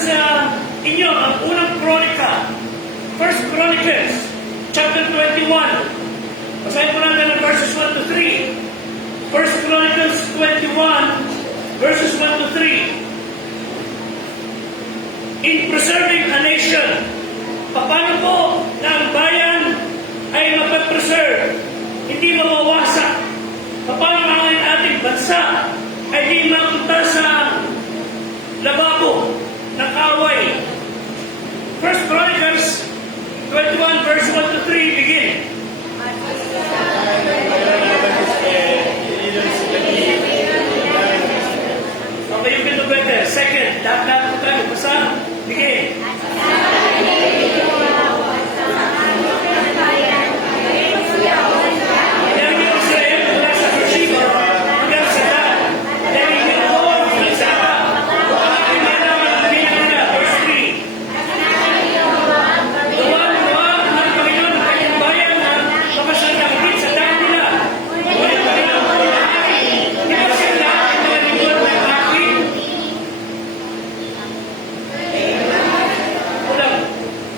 sa inyo ang unang kronika, First Chronicles, chapter 21. Basahin po natin ang verses 1 to 3. First Chronicles 21, verses 1 to 3. In preserving a nation, paano po na ang bayan ay mapapreserve, hindi mawawasak? Paano ang ating bansa ay di mapunta sa lababo ng away? First Chronicles 21, verse 1 to 3, begin. Okay, you can do better. Second, lahat po tayo. Basta, begin.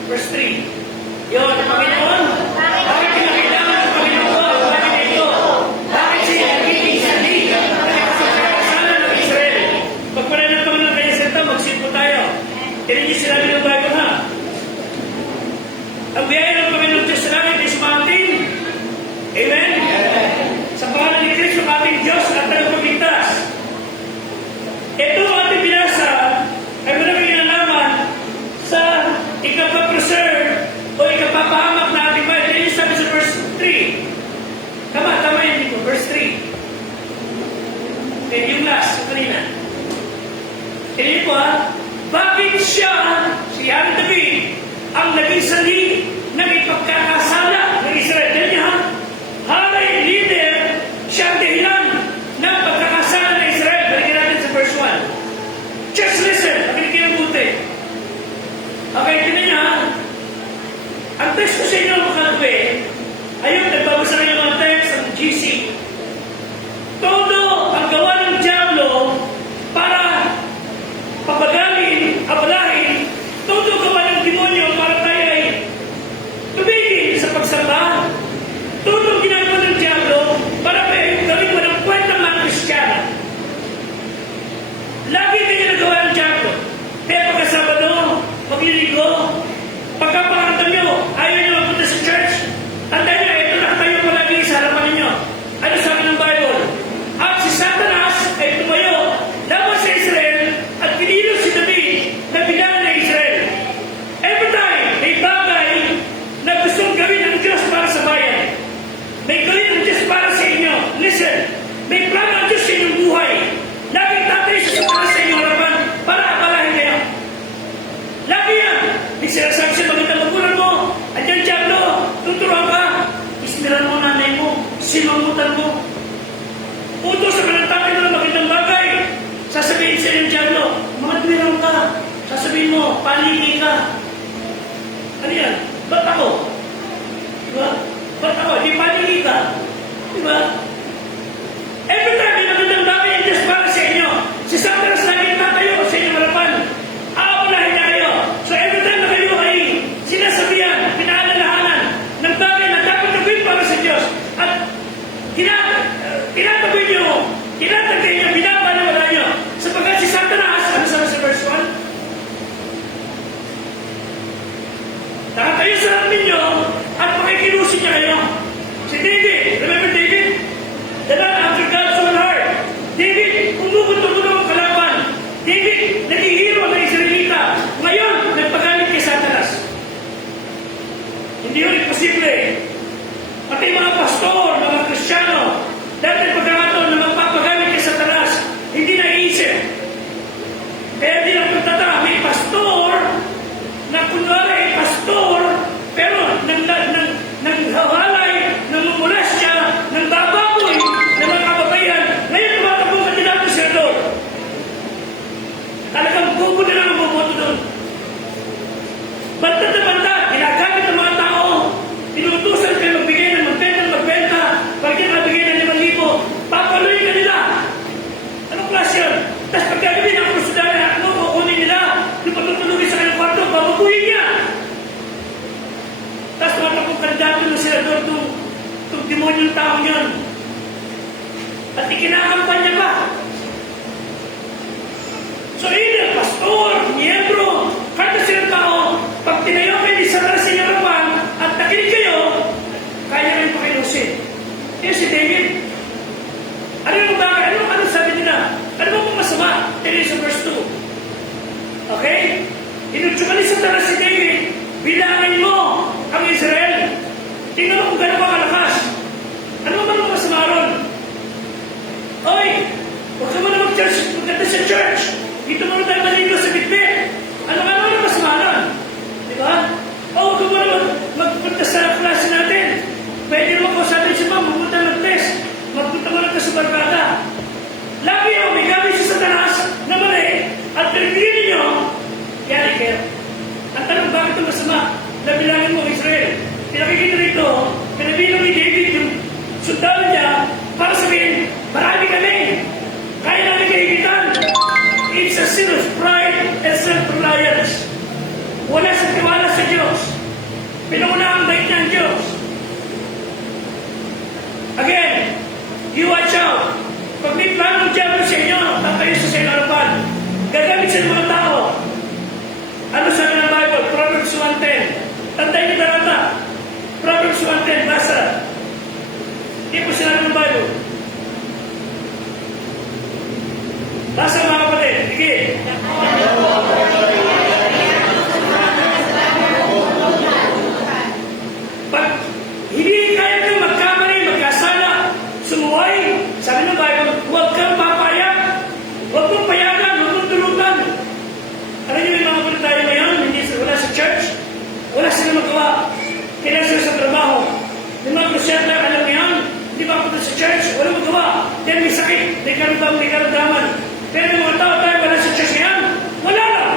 Verse 3. Yun, Panginoon, bakit kinakailangan ng Panginoon ko ang bagay ito? Bakit siya nagiging sandi at nagkakasalanan ng Israel? Pagpala ng Panginoon kanya salita, magsimpo tayo. Kaya niyo sinabi ng Bible, ha? Ang biyaya ng Panginoon Diyos sa langit ay sumating. Amen? Sa pangalan ni Kristo, ating Diyos at tagapagligtas. Ito ang ating binasa ay maraming kinalaman sa ikapapreserve o ikapapahamak na ating bayan. Kaya sabi sa verse 3. Tama yun dito, verse 3. Okay, yung last, yung kanina. Kaya po bakit siya, si Hari David, ang naging sali ng ipagkakasala ng Israel? Kaya niya, hari, leader, siya ang dahilan ng pagkakasala ng Israel. Balikin natin sa verse 1. Just listen, makinig kayo buti. Okay, tinan niya, ang text ko sa inyo mga kagabi, ayun, nagbabasa ng mga text ng GC. Todo ang gawa ng diablo para papagalin, abalahin, todo gawa ng demonyo para tayo ay tumigil sa pagsamba. Todo ginagawa ng diablo para gawin mo ng kwenta mga Kristiyana. Lagi na ginagawa ng diablo. Kaya pagkasabado, magliligo, pagkapakantam nyo, ayaw nyo magpunta sa church, tandaan nyo, ito nakatayo palagi sa harapan ninyo. Ano sabi ng Bible? At si Satanas ay tumayo laban sa Israel at pinilos si David na bilangan ng Israel. Every time, may bagay na gustong gawin ng Diyos para sa bayan. May gawin ng Diyos para sa inyo. Listen, may plano ng Diyos sa inyong buhay. Laging tatay sa Satanas sa inyong harapan para abalahin kayo. Lagi yan. May sinasabi siya magandang magulang mo. Andiyan diablo, tuturuan ka. Ismiran mo nanay mo. Sinunutan mo. Utos sa kanatapin mo ng magandang bagay. Sasabihin siya ng diablo, magandang ka. Sasabihin mo, paligi ka. Ano yan? Ba't ako? Diba? Ba't ako? Di paligi ka. Diba? Every time may magandang bagay ang Diyos para sa inyo. Si Satanas lagi tatayo sa inyong harapan. Aapulahin na kayo. So every time na kayo ay sinasabihan, pinaalalahanan ng bagay na dapat gawin para sa Diyos. At tinatabi nyo, tinatagay nyo, binabalawala nyo. Sapagkat si Satanas, ano sabi sa verse 1? Nakatayo sa harapan nyo at makikilusin niya kayo. Si David, remember David? ambasador itong demonyong taong yun. At ikinakampanya pa. So either pastor, miyembro, kahit na silang tao, pag tinayo kayo ni Satanas sa inyong harapan at nakinig kayo, kaya rin pakilusin. Yun si David. Ano yung bagay? Ano sabi nila? Ano ba kung masama? Ito sa verse 2. Okay? Inutsukan ni Satanas si David, bilangin mo ang Israel. Tingnan mo kung gano'n ka kalakas. Ano ba ang masama ron? Oy! Huwag ka mo na magkanda sa church. Dito mo na tayo maligo sa bitbit. Ano ka naman ang masama ron? Di ba? O huwag ka mo na magpunta sa klase natin. Pwede naman ko sabi si ma'am, magpunta mag-test. Magpunta mo lang ka sa barkada. Lagi ako may gamit si Satanas na mali. At pinagpili ninyo, yari kayo. Ang tanong, bakit ito masama? Nabilangin mo Israel. Pinakikita rito, pinabilang ni David yung sundalo niya para sabihin, marami kami. Kaya namin kaibigan. It's a sin of pride and self-reliance. Wala sa tiwala sa Diyos. Pinuna ang bait ng Diyos. Again, you watch out. Pag may plano ng Diablo sa inyo, tatayo sa inyong harapan. Gagamit sa mga tao. Ano sabi ng Bible? Proverbs 1:10. Tandaan niyo darata. Proverbs 1:10. Basa. Hindi po sinabi ng Bible. Basa mga kapatid. Sige. Pag hindi kaya kayo magkamali, magkasala, sumuway, sabi ng Bible, huwag kang papayag. Huwag mong payagan, huwag mong tulutan. Alam niyo yung mga kapatid tayo ngayon, wala sa church, wala sila magawa. Kailan sila sa trabaho. Yung mga Krisyano, alam mo yan, hindi ba ako sa church, wala magawa. Yan may sakit, may karamdaman. Pero yung mga tao tayo wala sa church yan, wala lang.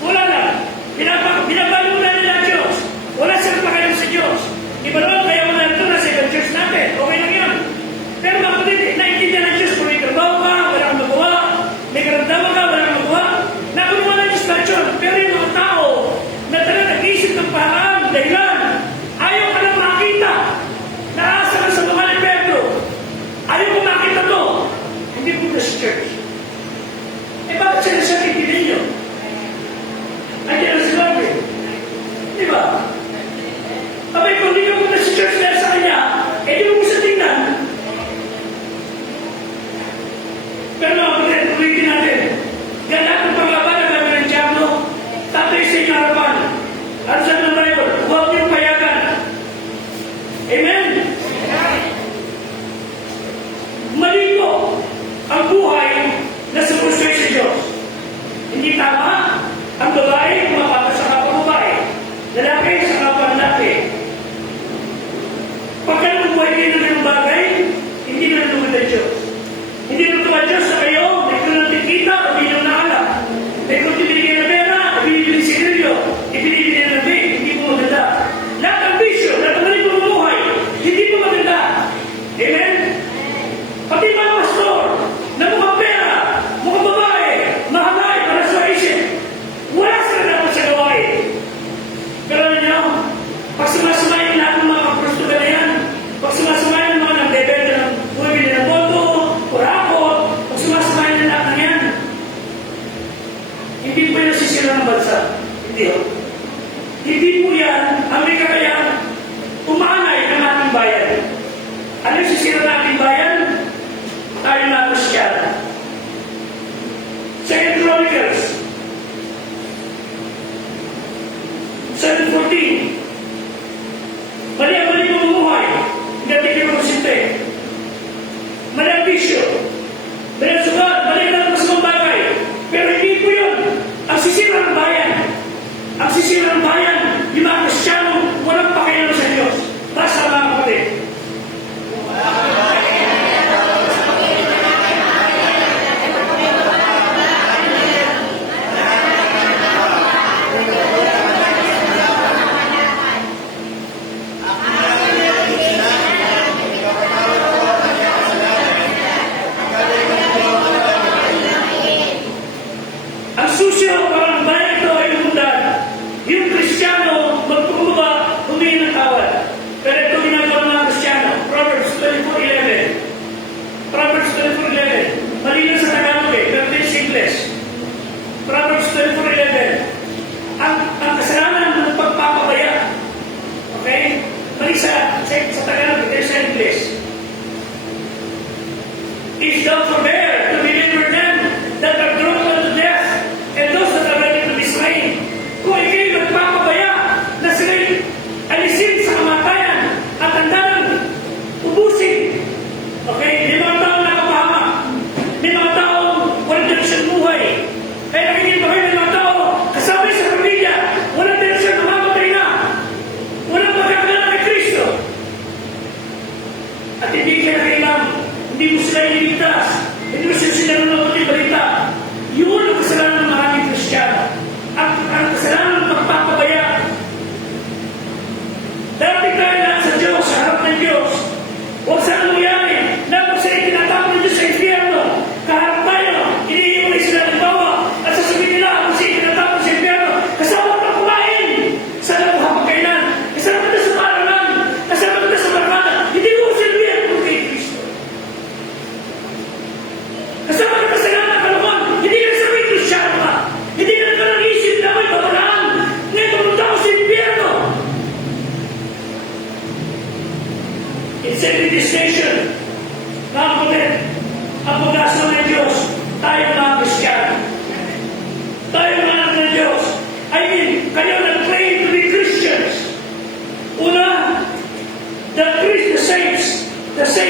Wala lang. Binabalo na nila ang Diyos. Wala silang pakialam sa Diyos. Iba naman kaya wala ito na sa ibang church natin. Okay lang yan. Pero mga kapatid, naintindihan ng Diyos kung may trabaho ka, wala kang magawa, may karamdaman ka, wala kang magawa. Nakuha ng Diyos na yun. Pero yung mga tao na talaga nag-iisip ng paraan, dahilan, ayaw ka lang makita. Naasa ka sa mga ni Pedro. Ayaw ko makita to. Hindi po na sa church. Eh bakit siya nasakit ninyo? Andiyan na si Lord. Di ba? Abay, kung hindi ka punta sa church dahil sa kanya, eh di mo sa tingnan. Pero mga kapatid, ulitin natin. Ganap ang paglaban na gagawin ng Diablo, tatay sa inyong harapan. Ano sabi ng Bible? Huwag niyong payagan. Amen? Mali po ang buhay na sumusunod sa Diyos. Hindi tama ang babae kumapata sa kapwa babae. Lalaki sa kapwa lalaki. Pagka nabubuhay kayo ng ganung bagay, hindi na natungod ang Diyos. Hindi natungod ang Diyos sa kayo, may kununting kita o hindi nyo naalam. May kununting binigay na pera, ibinibili si Grillo, ibinibili na nabi, hindi po maganda. Lahat ang bisyo, lahat ang mali pumumuhay, hindi po maganda. Amen? Pati mga pastor, na mukhang pera, mukhang babae, mahalay para sa isip, wala sila dapat sa gawain. Pero alam niyo, pag sumasamayin lahat ng mga kaprostugan na yan, pag sumasamayin ng mga nagbebenta ng bumibili ng boto, kurakot, pag sumasamayin ng lahat ng yan, hindi po yan nasisira ng bansa. Hindi o. Hindi po yan ang may kakayahan umaanay ng ating bayan. Ano yung sisira ng ating bayan? Tayo na Kristyana. Second Chronicles 7:14. Mali ang mali mamumuhay. Hindi natin kinukonsinte. Mali ang bisyo. Mali ang sugat. Mali ang masamang bagay. Pero hindi po yun ang sisira ng bayan. Ang sisira ng bayan, yung mga Kristyano, walang pakialam sa Diyos. Basta mga kapatid.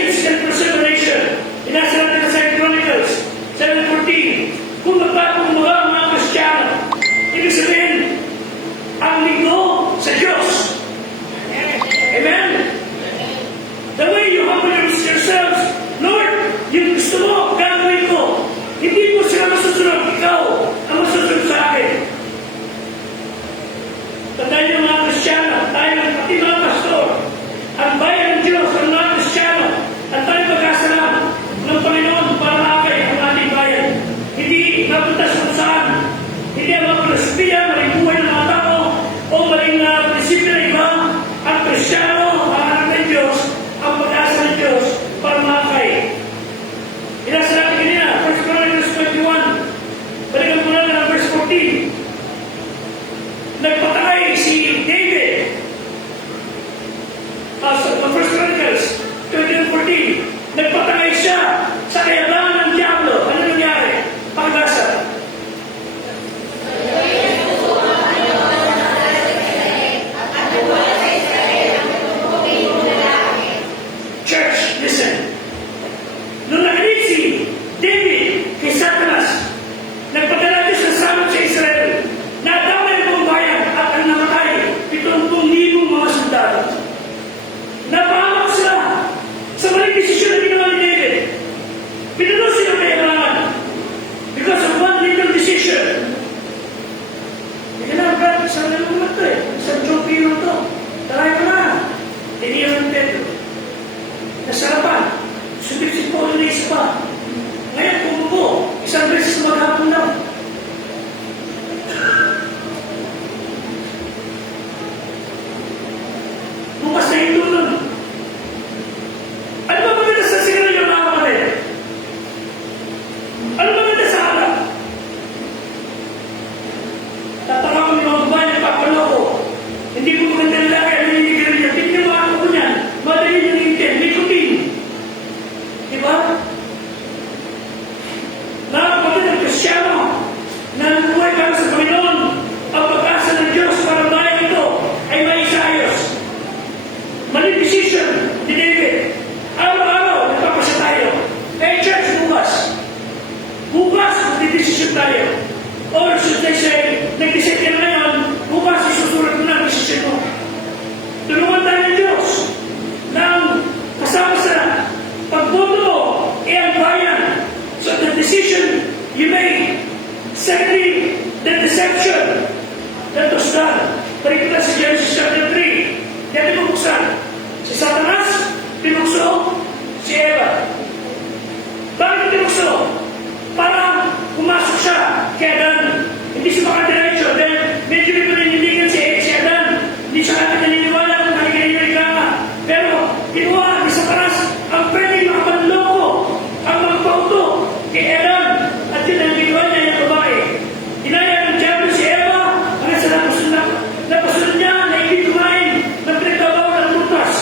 saints and perseveration. Inasa natin sa 2 Chronicles 7:14. Kung magpapumula ang mga Kristiyano, ibig sabihin, ang linggo sa Diyos. Amen? The way you humble yourselves, Lord, yung gusto mo, gagawin ko. Hindi mo sila masusunod, ikaw ang masusunod sa akin. Tandaan niyo mga Kristiyano, tayo pati mga pastor, ang bayan ng Diyos, ang mga Kristiyano, at tayo magkasalam ng Panginoon para makakay ang ating bayan. Hindi mapunta sa kung saan. Hindi ang mga filosofiya, maling buhay ng mga tao, o maling prinsipyo ng iba. Ang Kristiyano, ang anak ng Diyos, ang pag-asa ng Diyos para makakay. Inasa natin kanina, 1 Chronicles 21. Balikan mo na ng verse 14. Nagpatay si David. Sa 1 Chronicles 21:14. Nagpatay siya sa kayabangan ng Diablo. Ano nangyari? Pag-asa. Church, listen. Nung nakinig si David kay Satanas, nagpadala din sa samot sa Israel, nadamay ang buong bayan at ang namatay 70,000 mga sundalo. Napahamak sila sa maling desisyon na ginawa ni David. Pinuno sila kailangan because of one little decision. Hindi na, Brad, isang naman ito eh. Isang Jopino ito. Taray ko na. Iniwan Pedro. Nasarapan. Subit si Paulo na isa pa. Ngayon, kumupo. Isang beses na maghapon daw. Bukas na ito nun. Ano ba maganda sa sigarilyo mga kapatid? Ano ba maganda sa harap? Tataka ko ni mga babae na papaloko. Hindi ko maganda na laki ang naninigarilyo. Hindi mo ako ko niyan. Madali nyo nintin. Nicotine. Diba? Mga kapatid ng Kristiyano na nabuhay para sa Panginoon, ang pag-asa ng Diyos para bayan ito ay maisayos. Maling decision ni David. Araw-araw, nagpapasya tayo. Eh, church, bukas. Bukas, magdidesisyon tayo. Or should they say, nag-decide ka na ngayon, bukas isusulat mo na ang desisyon mo. Tulungan tayo ng Diyos ng kasama sa pagboto e ang bayan. So the decision you make, secondly, the deception that was done. Parikita sa Genesis chapter 3. Yan ang buksan. Si Satanas, pinukso si Eva. Bakit pinukso? Para pumasok siya kay Adan. Hindi siya makadiretso. Then, medyo may paninindigan si Adan. Hindi siya kami naniniwala kung nakikinig ka nga. Pero, kinuha ni Satanas ang pwedeng makapanloko, ang magpauto kay Adan. At yun ang ginawa niya yung babae. Inaya ng Diablo si Eva hanggang sa napasunod niya na hindi kumain ng pinagtabaw ng prutas.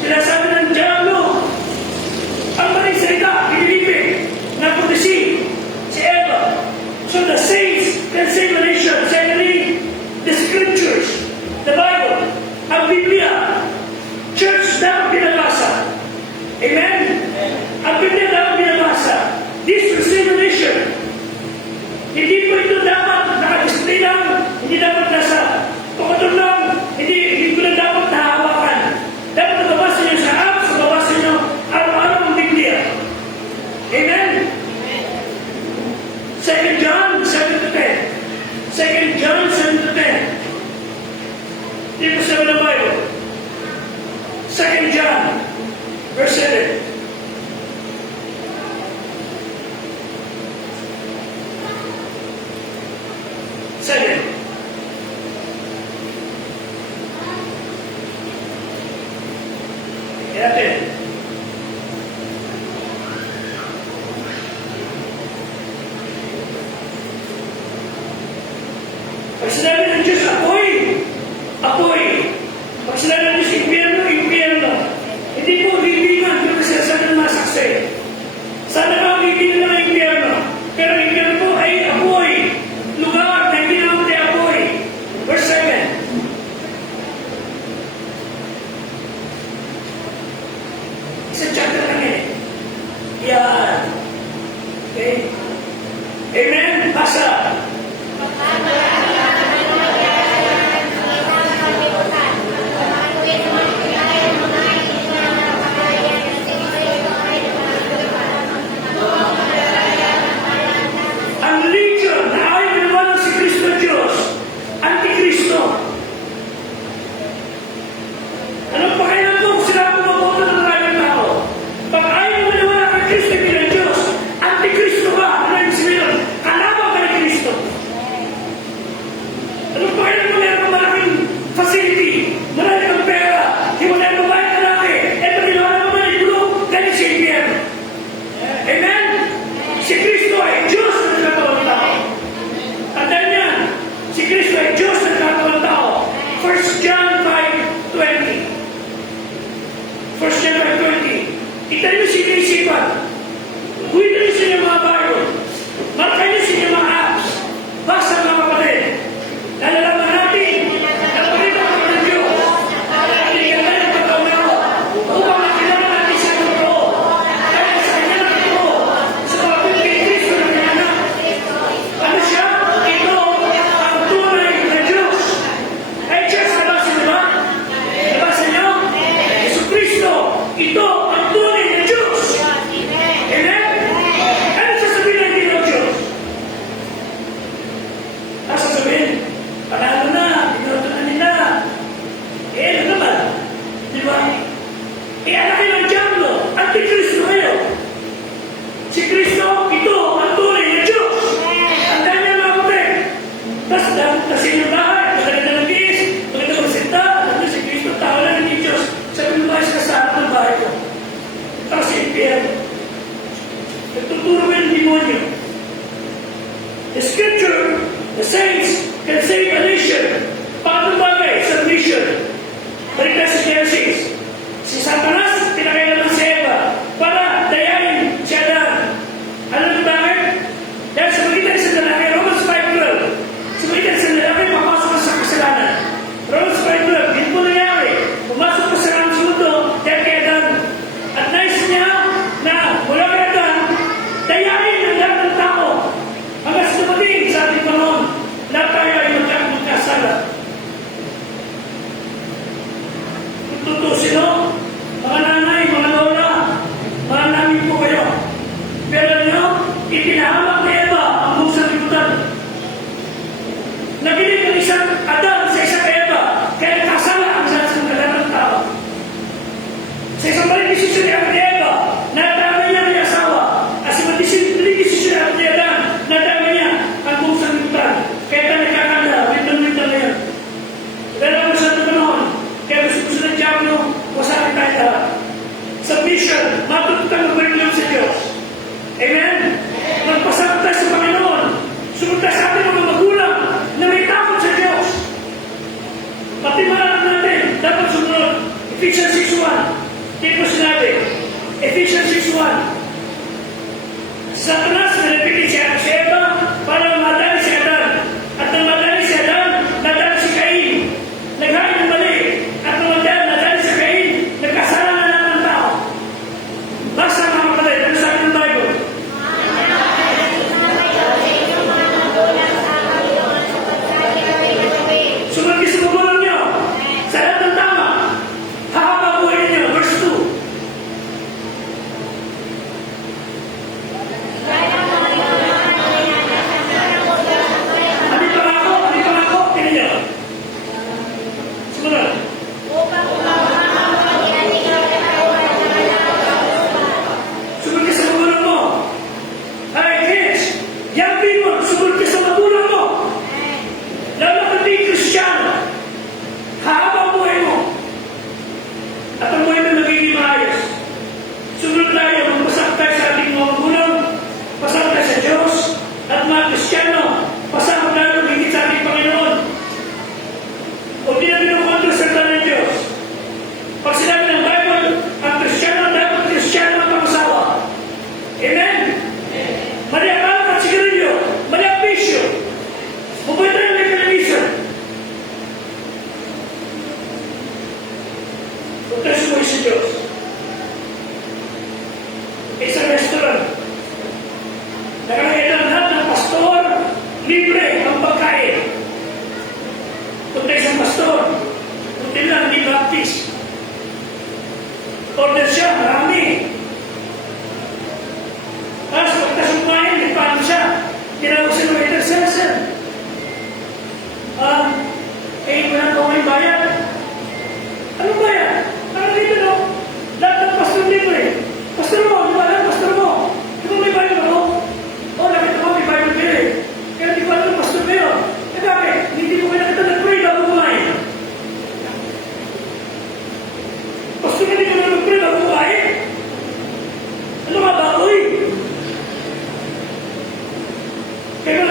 Sinasabi ng Diablo, ang maling salita, pinilipin, na prophecy si Eva. So the saints can save a nation. Secondly, the scriptures, the Bible, ang Biblia. Church dapat binabasa. Amen? Ang Biblia dapat binabasa. This will save a nation. Hindi po ito dapat nakadisplay lang, hindi dapat nasa pakatong lang, hindi ko na dapat nahawakan. Dapat nababasa nyo sa apps, nababasa nyo araw-araw ang Biblia. Amen? 2 John 7-10. 2 John 7-10. Dito sa mga Bible. 2 John verse 7. Second. Natin. Pag sinabi ng Diyos, apoy. Apoy. Pag sinabi ng Diyos, impyerno, impyerno. Hindi po libingan yung sinasabi ng mga saksi. Sana ka ang libingan ng impyerno. Pero impyerno po ay apoy. Lugar na hindi naman tayo apoy. Verse 7. Amen? Basa. Ang legion na ay maniwala si Kristo Diyos, Antikristo. Anong pakailan ko kung sila pumapunta ng maraming tao? Pag ayaw mo maniwala kay Kristo bilang Diyos, Antikristo ka. Ano yung sabihin? Kalaban ka ni Kristo. Anong pakailan mo meron ng malaking facility, marami kang pera, hiwalay mo bahay ka laki, at maniwala mo na ibulong, ganit siya impyerno. Amen? Si Kristo ay Diyos na nagkatawang tao. Tandaan niya, si Kristo ay Diyos na nagkatawang tao. 1 John 5:20. 1 John 5:20. Itayo niyo sinisipan. Huwag niyo sa inyong mga Bible. Marka niyo sa inyong mga apps. Basa mga kapatid. Nalalaman natin na pagkita ko ng Diyos. Pinigyan ng pagkaunawa upang makilala natin sa totoo. Kaya sa kanya na totoo. Sa pagkita kay Kristo na kanya na. Ano siya? Ito ang tunay na Diyos. Ay, Diyos, nabasa niyo ba? Nabasa niyo? Yesu Kristo, ito ang tunay na Diyos. Amen? Ano sasabihin ng Diyos Diyos? Ano sasabihin? Panalo na, binoto na nila. Ano naman? Di ba? Anak kayo ng Diablo, Antikristo kayo. Si Kristo, ito ang tunay na Diyos. Ang dami ng mga kapatid. Tapos inyong bahay, maganda ng biis, maganda magsinta, nandun si Kristo, tao lang ng Diyos. Sabi mo ba sa harap ng bahay ko? Tapos si impyerno. Nagtuturo mo yung demonyo. The scripture, the saints can save a nation. Paano bagay? Submission. Balik na si Genesis. Si Satanas, pinakaya naman si Eva para dayain si Adan. Ano na bakit? Dahil sa magitan sa lalaki, Romans 5:12. Sa magitan sa lalaki, papasok ka sa kasalanan. Romans 5:12, hindi mo nangyari. Pumasok ka sa ng mundo dahil kay Adan. At nais niya na mula kay Adan, dayain ang lahat ng tao. Hanggang sa dumating sa ating panahon, lahat tayo ay magkasala. Kung tutusin, no? Mga nanay, mga lola, mga namin po kayo. Pero nyo, itinahamak ni Eva ang buong libutan. Nagilig ang isang Adam sa isang Eva, kaya kasala ang lahat ng lahat ng tao. Sa isang maling desisyon ni Eva, nadama niya ang asawa. At sa maling desisyon ni Adam, nadama niya ang buong libutan. Kaya tayo nagkakanda, winter na yan. Pero ang sa panahon, kaya gusto ng Diablo, wasakin tayo lahat. Submission, matututang magpanilang sa Diyos. Amen? Magpasama tayo sa Panginoon. Sumunod tayo sa ating mga magulang na may takot sa Diyos. Pati malam natin, dapat sumunod. Ephesians 6:1. Dito sinabi, Ephesians 6:1. Satanas na napitin si Eva para madali si Adan. At nang madali si Adan, nadali si Cain. Naghain ng mali. At nang nadali si Cain, nagkasala na lahat ng tao. Basta mga kapatid, ano sa akin ng Bible? Sumunod sa magulang nyo. Sa lahat ng tama. Hahaba buhay ninyo. Verse 2. libre ang pagkain. Punta isang pastor, punta lang, hindi baptist. Order siya, marami. Tapos pagkasok kumain, may paano siya. Tinawag siya ng waiter, sir. Wala ko may bayad. Anong bayad? Parang dito, no? Lahat ng pastor libre. Pastor mo, di ba lang, pastor mo? Di ba may bayad ako? Nakita ko may bayad kayo eh. Kaya di ko alam ng pastor kayo. Bakit? Hindi ko kayo nakita nag-pray bago kumain. Pastor ka, hindi ko na nag-pray bago kumain. Ano nga ba, uy? Kaya